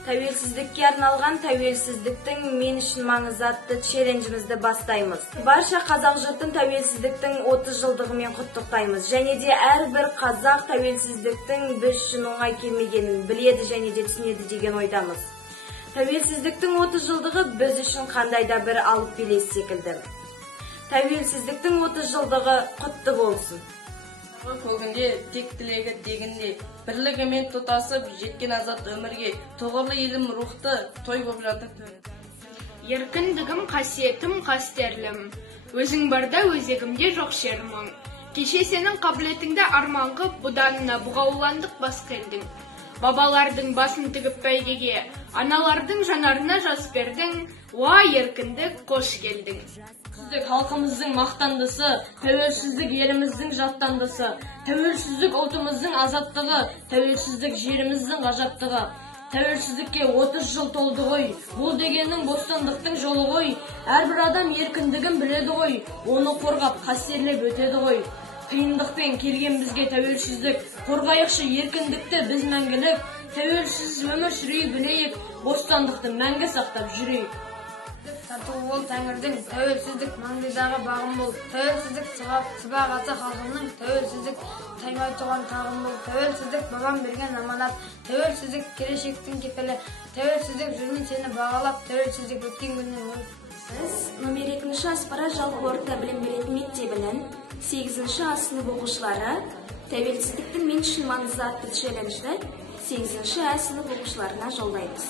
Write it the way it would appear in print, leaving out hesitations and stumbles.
Тәуелсіздікке арналған тәуелсіздіктің мен үшін маңызы атты челленджімізді бастаймыз. Барша қазақ жұртын тәуелсіздіктің 30 жылдығымен құттықтаймыз. Және де әрбір қазақ тәуелсіздіктің біз үшін оңай келмегенін біледі және де түсінеді деген ойдамыз. Тәуелсіздіктің 30 жылдығы біз үшін қандай да бір алып белес секілді. Тәуелсіздіктің 30 жылдығы құтты болсын. Көгінде тек тілегі дегенде, бірлігімен тұтасып жеткен азат өмірге, тоғырлы елім рухты той боп жатыр. Еркіндігім қасиетім қастерлім, өзің барда өзегімде жоқ шермің. Кеше сенің қабілетіңді арманғы бұданына бұғауландық бас келдің. Бабалардың басын тігіп бәйгеге, аналардың жанарына жас бердің, уа еркіндік қош келдің. Халқымыздың мақтандысы, тәуелсіздік еліміздің жаттандысы, тәуелсіздік ұлтымыздың азаттығы, тәуелсіздік жеріміздің ғажаптығы. Тәуелсіздікке 30 жыл толды ғой, бұл дегеннің бостандықтың жолы ғой. Әрбір адам еркіндігін біледі ғой, оны қорғап қастерлеп өтеді ғой. Қиындықпен келген бізге тәуелсіздік, қорғайықшы еркіндікті біз мәңгілік. Тәуелсіз өмір сүрей білейік, бостандықты мәңгі сақтап жүрейік. Тату бол тәңірдің, тәуелсіздік маңдайдағы бағым бол. Тәуелсіздік сыбағасы халқымның, тәуелсіздік таймай туған тағым бол. Тәуелсіздік бабам берген аманат, тәуелсіздік келешектің кепілі. Тәуелсіздік жүрмін сені бағалап, тәуелсіздік өткен күннен ой. Сіз номер 2 аспара жалпы орта білім беретін мектебінің 8 А сынып оқушылары тәуелсіздіктің мен үшін маңызы атты челленджді 8 А сынып оқушыларына жолдаймыз.